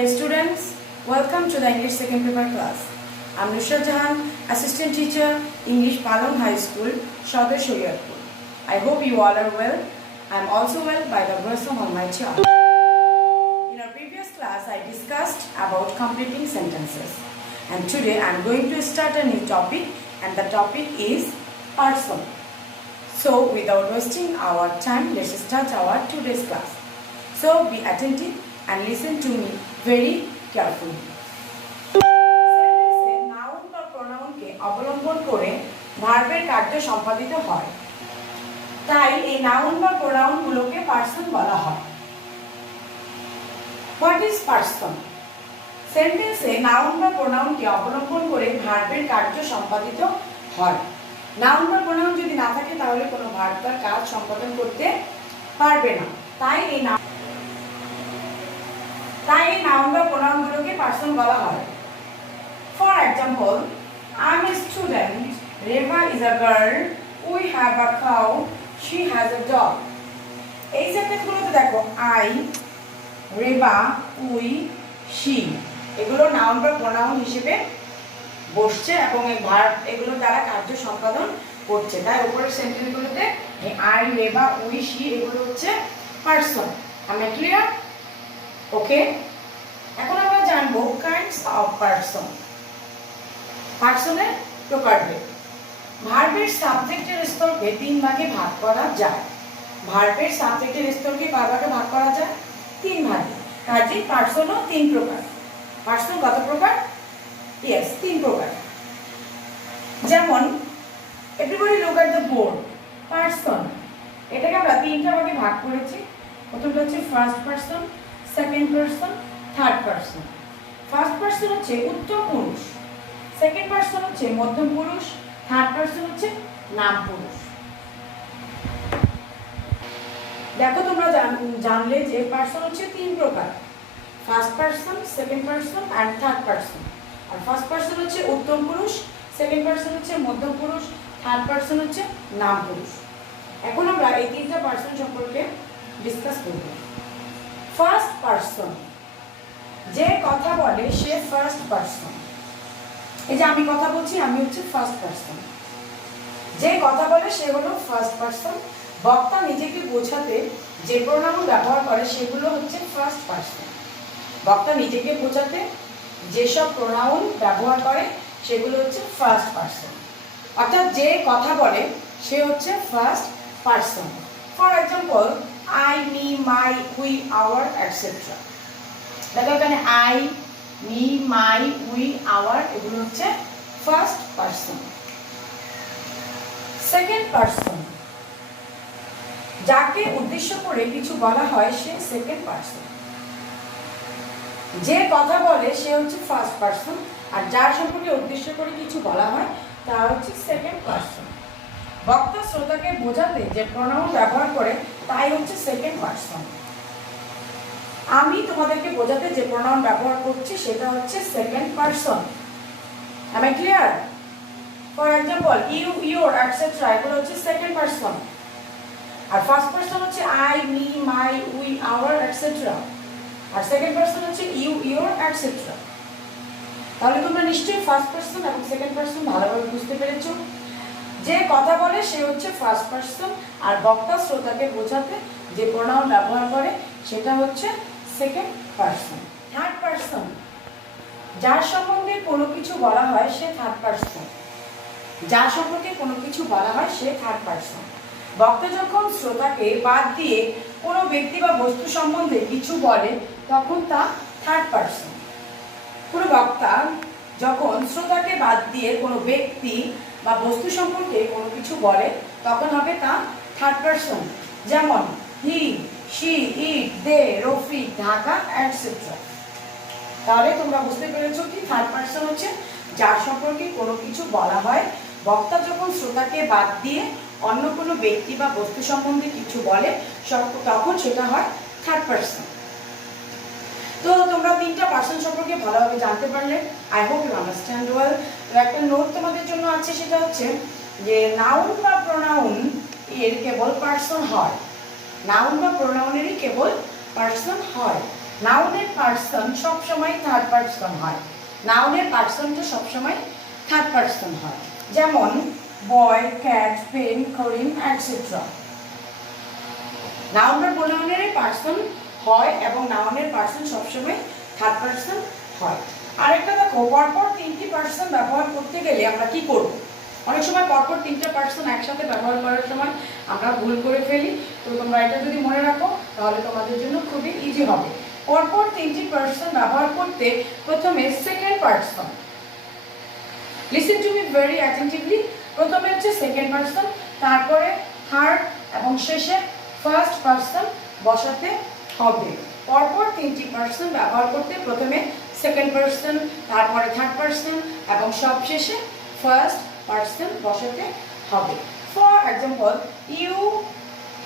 Dear students, welcome to the English second paper class. I am Nusrat Jahan, Assistant Teacher, English Palong High School, Sadar Shariatpur. I hope you all are well. I am also well by the grace of Almighty Allah. In our previous class, I discussed about completing sentences. And today I am going to start a new topic, and the topic is person. So without wasting our time, let's start our today's class. So be attentive and listen to me very carefully. সেন্টেন্সে noun বা প্রোনাউনকে অবলম্বন করে ভার্বের কার্য সম্পাদিত হয়, তাই এই নাউন বা প্রোনাউনগুলোকে পার্সন বলা হয়। What is person? সেন্টেন্সে নাউন বা প্রোনাউনকে অবলম্বন করে ভার্বের কার্য সম্পাদিত হয়। নাউন বা প্রোনাউন যদি না থাকে তাহলে কোনো ভার্ব তার কাজ সম্পাদন করতে পারবে না, তাই এই নাউন বা প্রোনাউনগুলোকে পার্সন বলা হয়। For example, I M a student, Reba is a girl, we have a cow, she has a dog. এই সেন্টেন্সগুলোতে দেখো আই, রেবা, উই, শি এগুলো নাউন বা প্রোনাউন হিসেবে বসছে এবং এই ভার্ব এগুলোর দ্বারা কার্য সম্পাদন করছে, তাই উপরের সেন্টেন্সগুলোতে এই আই, রেবা, উই, শি এগুলো হচ্ছে পার্সন। আমি ক্লিয়ার? ওকে, এখন আমরা জানবো কাইন্ডস অফ পার্সন। পার্সনের প্রকারভেদ। ভার্বের সাবজেক্টের স্তরকে তিন ভাগে ভাগ করা যায়। ভার্বের সাবজেক্টের স্তরকে কয় ভাগে ভাগ করা যায়? তিন ভাগে। কাজে পার্সনও তিন প্রকার। পার্সন কত প্রকার? ইয়েস, তিন প্রকার। যেমন everybody look at the board. Person এটাকে আমরা তিনটা ভাগে ভাগ করেছি। প্রথমটা হচ্ছে first person, second person, third person. First person হচ্ছে উত্তম পুরুষ, সেকেন্ড পার্সন হচ্ছে মধ্যম পুরুষ, থার্ড পার্সন হচ্ছে নাম পুরুষ। দেখো তোমরা জানলে যে পার্সন হচ্ছে তিন প্রকার, first person, second person and third person. আর ফার্স্ট পার্সন হচ্ছে উত্তম পুরুষ, সেকেন্ড পার্সন হচ্ছে মধ্যম পুরুষ, থার্ড পার্সন হচ্ছে নাম পুরুষ। এখন আমরা এই তিনটা পার্সন সম্পর্কে ডিসকাস করব। ফার্স্ট পার্সন, যে কথা বলে সে ফার্স্ট পার্সন। এই যে আমি কথা বলছি, আমি হচ্ছে ফার্স্ট পার্সন। যে কথা বলে সে হলো ফার্স্ট পার্সন। বক্তা নিজেকে বোঝাতে যে প্রোনাউন ব্যবহার করে সেগুলো হচ্ছে ফার্স্ট পার্সন। বক্তা নিজেকে বোঝাতে যেসব প্রোনাউন ব্যবহার করে সেগুলো হচ্ছে ফার্স্ট পার্সন, অর্থাৎ যে কথা বলে সে হচ্ছে first person. For example, I, me, my, we, our etcetera. দেখো এখানে I, me, my, we, our এগুলো হচ্ছে ফার্স্ট পার্সন। সেকেন্ড পার্সন, যাকে উদ্দেশ্য করে কিছু বলা হয় সে সেকেন্ড পার্সন। যে কথা বলে সে হচ্ছে ফার্স্ট পার্সন, আর যার সম্পর্কে উদ্দেশ্য করে কিছু বলা হয় তা হচ্ছে সেকেন্ড পার্সন। বক্তা শ্রোতাকে বোঝাতে যে প্রোনাউন ব্যবহার করে তাই হচ্ছে সেকেন্ড পার্সন। আমি তোমাদেরকে বোঝাতে যে প্রোনাউন ব্যবহার করছি সেটা হচ্ছে second person. am I clear? For example, you, your etcetera এগুলো হচ্ছে সেকেন্ড পার্সন। আর ফার্স্ট পার্সন হচ্ছে I, me, my, we, our etcetera. আর সেকেন্ড পার্সন হচ্ছে ইউ, ইওর এটসেট্রা। তাহলে তোমরা নিশ্চয়ই ফার্স্ট পার্সন এবং সেকেন্ড পার্সন ভালোভাবে বুঝতে পেরেছো। যে কথা বলে সে হচ্ছে ফার্স্ট পার্সন, আর বক্তা শ্রোতাকে বোঝাতে যে প্রোনাউন ব্যবহার করে সেটা হচ্ছে সেকেন্ড পার্সন। থার্ড পার্সন, যার সম্বন্ধে কোনো কিছু বলা হয় সে থার্ড পার্সন। যার সম্পর্কে কোনো কিছু বলা হয় সে থার্ড পার্সন। বক্তা যখন শ্রোতাকে বাদ দিয়ে কোনো ব্যক্তি বা বস্তু সম্বন্ধে কিছু বলে তখন তা থার্ড পার্সন। কোনো বক্তা যখন শ্রোতাকে বাদ দিয়ে কোনো ব্যক্তি বা বস্তু সম্পর্কে কোনো কিছু বলে তখন হবে তা থার্ড পার্সন। যেমন he, she, it, they, Rafiq, Dhaka etcetera. তাহলে তোমরা বুঝতে পেরেছো কি থার্ড পার্সন হচ্ছে যার সম্পর্কে কোনো কিছু বলা হয়। বক্তা যখন শ্রোতাকে বাদ দিয়ে অন্য কোনো ব্যক্তি বা বস্তু সম্বন্ধে কিছু বলে তখন সেটা হয় থার্ড পার্সন। তো তোমরা তিনটা পার্সন সম্পর্কে ভালোভাবে জানতে পারলে। I hope you understand well. একটা নোট তোমাদের জন্য আছে, সেটা হচ্ছে যে নাউন বা প্রোনাউন এর কেবল পার্সন হয়। নাউন বা প্রোনাউনেরই কেবল পার্সন হয়। নাউনের পার্সন সবসময় থার্ড পার্সন হয়, নাউনের পার্সনটা সবসময় থার্ড পার্সন হয়। যেমন বয়, ক্যাট, পেন, করিম এটসেট্রা। নাউনের প্রোনাউনের পার্সন হয় এবং নাউনের পার্সন সবসময় থার্ড পার্সন হয়। আরেকটা দেখো, পরপর তিনটি পার্সন ব্যবহার করতে গেলে আমরা কি করব? অনেক সময় পরপর তিনটা পার্সন একসাথে ব্যবহার করার সময় আমরা ভুল করে ফেলি। তো তোমরা এটা যদি মনে রাখো তাহলে তোমাদের জন্য খুবই ইজি হবে। পরপর তিনটি পার্সন ব্যবহার করতে প্রথমে second person, listen to me very attentively, প্রথমে হচ্ছে সেকেন্ড পার্সন, তারপরে থার্ড এবং শেষে ফার্স্ট পার্সন বসাতে হবে। পরপর তিনটি পার্সন ব্যবহার করতে প্রথমে সেকেন্ড পার্সন, তারপরে থার্ড পার্সন এবং সবশেষে ফার্স্ট পার্সন বসাতে হবে। For example, you,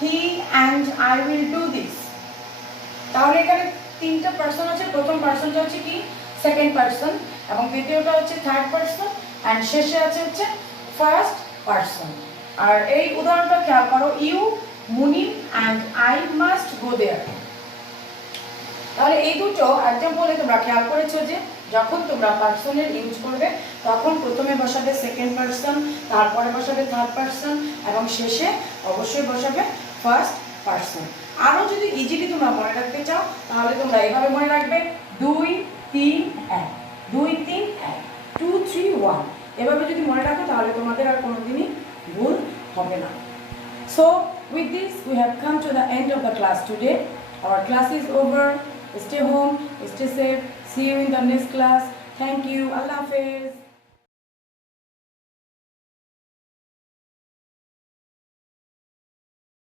he and I will do this. তাহলে এখানে তিনটা পার্সন আছে, প্রথম পার্সনটা হচ্ছে কি সেকেন্ড পার্সন এবং দ্বিতীয়টা হচ্ছে থার্ড পার্সন অ্যান্ড শেষে আছে হচ্ছে ফার্স্ট পার্সন। আর এই উদাহরণটা খেয়াল করো, you, Munim and I must go there. তাহলে এই দুটো এক্সাম্পলে তোমরা খেয়াল করেছো যে যখন তোমরা পার্সনের ইউজ করবে তখন প্রথমে বসাবে সেকেন্ড পার্সন, তারপরে বসাবে থার্ড পার্সন এবং শেষে অবশ্যই বসাবে ফার্স্ট পার্সন। আরও যদি ইজিলি তোমরা মনে রাখতে চাও তাহলে তোমরা এইভাবে মনে রাখবে 2, 3, 1, 2, 3, 1, 2, 3, 1। এভাবে যদি মনে রাখো তাহলে তোমাদের আর কোনোদিনই ভুল হবে না। So with this we have come to the end of the class today. Our class is over. Stay home, stay safe. See you in the next class. Thank you. Allah Hafiz.